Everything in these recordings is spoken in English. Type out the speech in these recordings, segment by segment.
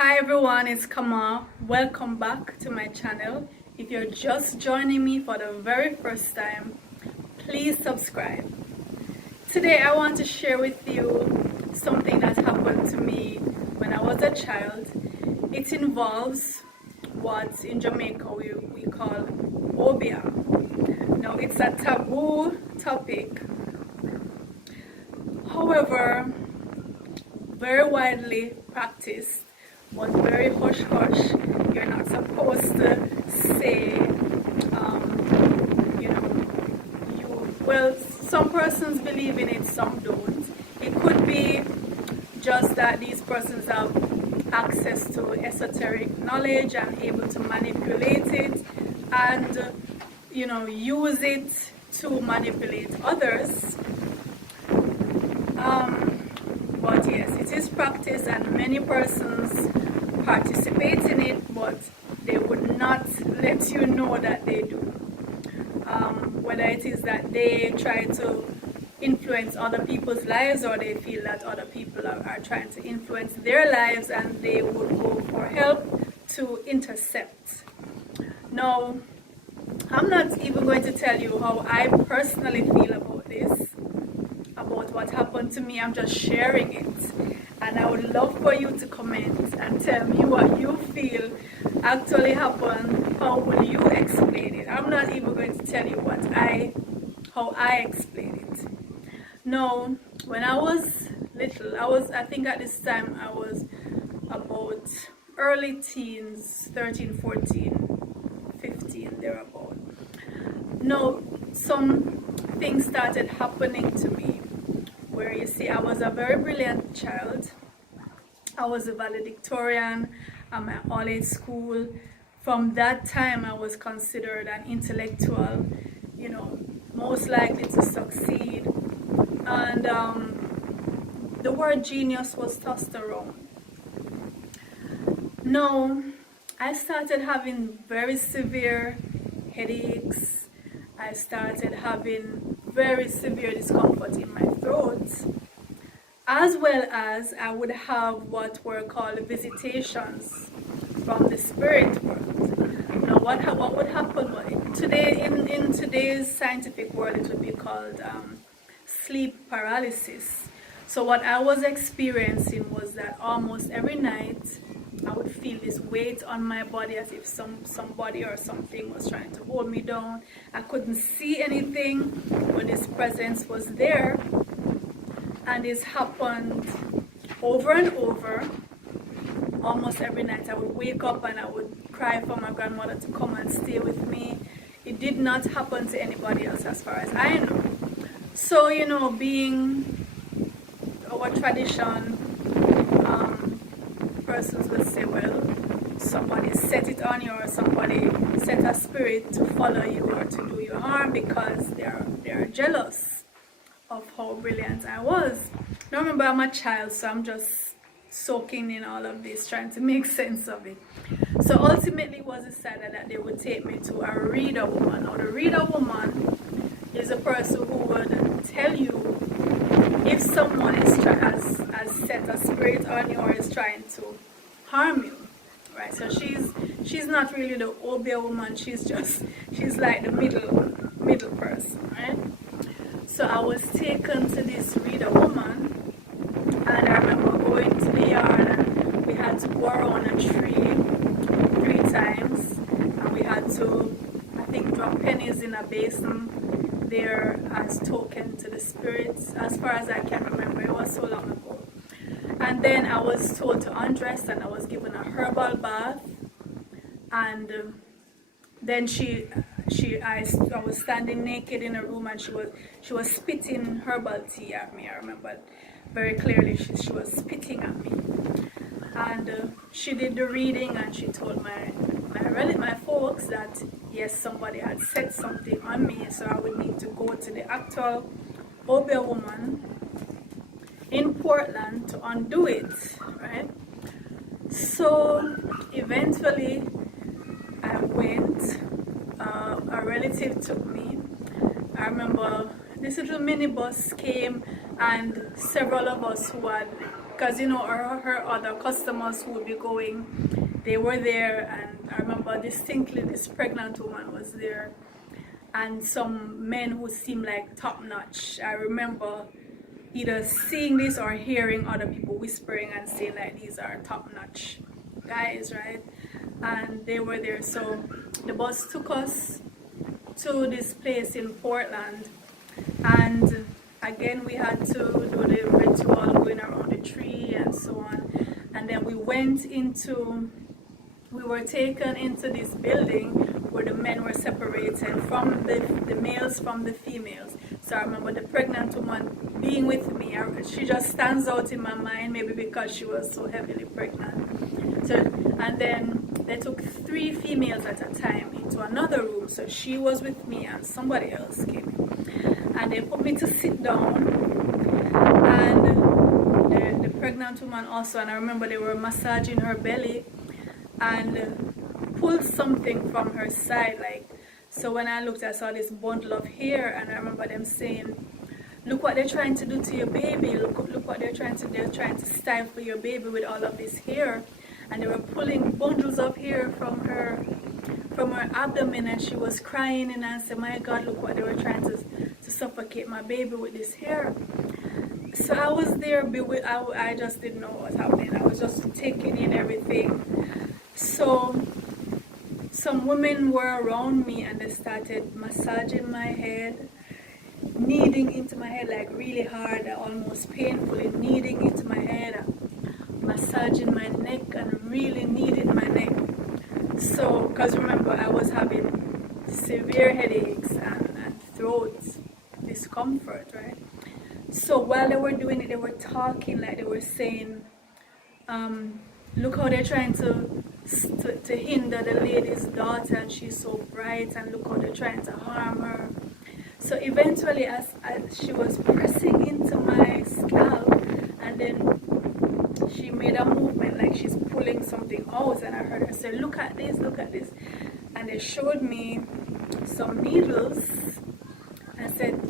Hi everyone, it's Kamau. Welcome back to my channel. If you're just joining me for the very first time, please subscribe. Today I want to share with you something that happened to me when I was a child. It involves what in Jamaica we call Obeah. Now it's a taboo topic, however very widely practiced, but very hush hush. You're not supposed to say, some persons believe in it, some don't. It could be just that these persons have access to esoteric knowledge and able to manipulate it and, use it to manipulate others. But yes, it is practice and many persons participate in it, but they would not let you know that they do. Whether it is that they try to influence other people's lives or they feel that other people are trying to influence their lives and they would go for help to intercept. Now, I'm not even going to tell you how I personally feel about this, about what happened to me. I'm just sharing it, and I would love for you to comment and tell me what you feel actually happened. How will you explain it? I'm not even going to tell you how I explain it. No, when I was little, I think at this time I was about early teens, 13, 14, 15, thereabout. No, some things started happening to me where, you see, I was a very brilliant child. I was a valedictorian at my all-age school. From that time, I was considered an intellectual, most likely to succeed. And the word genius was tossed around. No, I started having very severe headaches. I started having very severe discomfort in my throat, as well as I would have what were called visitations from the spirit world. Now, what would happen today in today's scientific world, it would be called sleep paralysis. So what I was experiencing was that almost every night I would feel this weight on my body as if somebody or something was trying to hold me down. I couldn't see anything, but this presence was there. And this happened over and over. Almost every night I would wake up and I would cry for my grandmother to come and stay with me. It did not happen to anybody else as far as I know. So, being our tradition, persons will say, well, somebody set it on you, or somebody set a spirit to follow you or to do you harm because they're jealous of how brilliant I was. Now remember, I'm a child, so I'm just soaking in all of this, trying to make sense of it. So ultimately it was decided that they would take me to a reader woman. Now the reader woman is a person who would tell you if someone has set a spirit on you or is trying to harm you, right? So she's not really the Obeah woman. She's like the middle person, right? So I was taken to this reader woman, and I remember going to the yard and we had to go around a tree 3 times, and we had to, I think, drop pennies in a basin there as token to the spirits. As far as I can remember, it was so long ago. And then I was told to undress and I was given a herbal bath, and then I was standing naked in a room and she was spitting herbal tea at me. I remember very clearly she was spitting at me, and she did the reading and she told my folks that yes, somebody had said something on me, so I would need to go to the actual Obeah woman in Portland to undo it, right? So eventually I went. A relative took me. I remember this little minibus came and several of us who had because her other customers who would be going, they were there, and I remember distinctly this pregnant woman was there, and some men who seemed like top notch. I remember either seeing this or hearing other people whispering and saying like these are top notch guys, right? And they were there. So the bus took us to this place in Portland, and again we had to do the ritual going around the tree and so on, and then we were taken into this building where the men were separated from the males from the females. So I remember the pregnant woman being with me. She just stands out in my mind, maybe because she was so heavily pregnant. So, and then they took 3 females at a time into another room. So she was with me and somebody else came in. And they put me to sit down. And the pregnant woman also, and I remember they were massaging her belly and pulled something from her side, like, so when I looked I saw this bundle of hair, and I remember them saying, look what they're trying to do to your baby, look what they're trying to stifle your baby with all of this hair. And they were pulling bundles of hair from her abdomen, and she was crying and I said, my God, look what they were trying to suffocate my baby with this hair. So I was there, I just didn't know what was happening. I was just taking in everything. So some women were around me and they started massaging my head, kneading into my head like really hard, almost painfully kneading into my head, massaging my neck and really kneading my neck. So, because remember I was having severe headaches and throat discomfort, right? So while they were doing it, they were talking, like they were saying, look how they're trying to hinder the lady's daughter, and she's so bright, and look how they're trying to harm her. So eventually, as she was pressing into my scalp, and then she made a movement like she's pulling something out, and I heard her say, look at this, and they showed me some needles and said,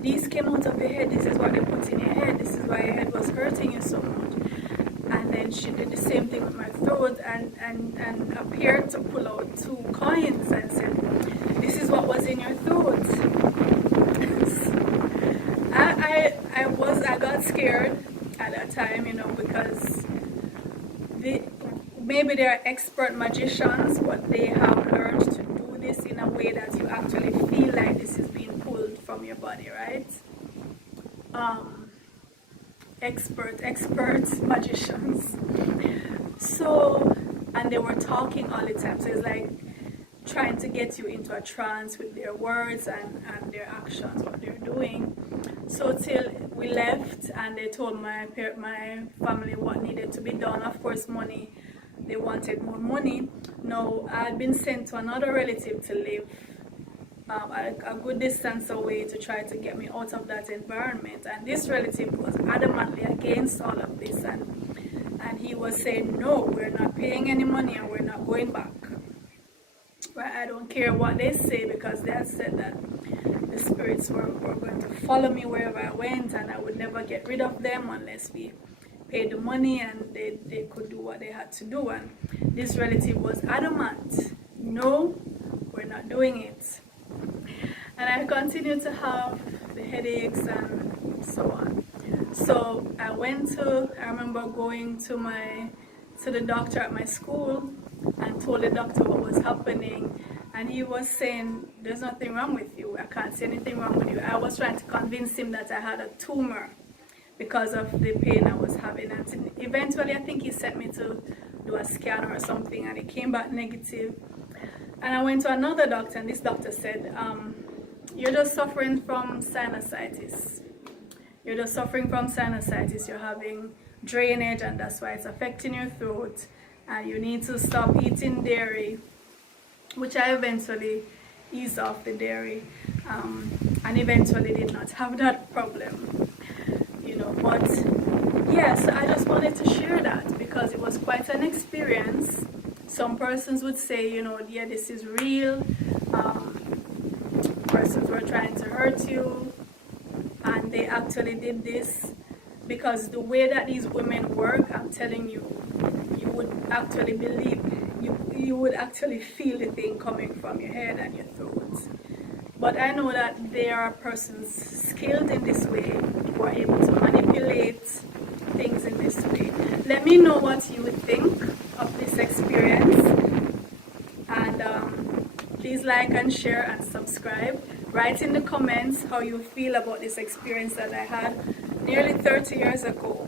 these came out of your head, this is what they put in your head, this is why your head was hurting you so much. And then she did the same thing with my throat and appeared to pull out 2 coins and said, this is what was in your throat. I got scared at that time, because maybe they're expert magicians, but they have learned to do this in a way that you actually feel like this is being pulled from your body, right? Expert magicians. So, and they were talking all the time, so it's like trying to get you into a trance with their words and their actions, what they're doing. So till we left, and they told my family what needed to be done. Of course, money, they wanted more money. Now, I had been sent to another relative to live a good distance away to try to get me out of that environment, and this relative was adamantly against all of this, and he was saying, no, we're not paying any money and we're not going back. Right? I don't care what they say, because they had said that the spirits were going to follow me wherever I went, and I would never get rid of them unless we paid the money, and they could do what they had to do. And this relative was adamant, no, we're not doing it. And I continued to have the headaches and so on. So I remember going to the doctor at my school and told the doctor what was happening, and he was saying, there's nothing wrong with you, I can't see anything wrong with you. I was trying to convince him that I had a tumor because of the pain I was having, and eventually I think he sent me to do a scan or something, and it came back negative. And I went to another doctor, and this doctor said, you're just suffering from sinusitis. You're having drainage, and that's why it's affecting your throat, and you need to stop eating dairy, which I eventually eased off the dairy, and eventually did not have that problem, but yes, I just wanted to share that because it was quite an experience. Some persons would say, yeah, this is real. Persons were trying to hurt you, and they actually did this. because the way that these women work, I'm telling you, you would actually believe, you would actually feel the thing coming from your head and your throat. But I know that there are persons skilled in this way who are able to manipulate things in this way. Let me know what you would think of this experience, and please like and share and subscribe. Write in the comments how you feel about this experience that I had nearly 30 years ago.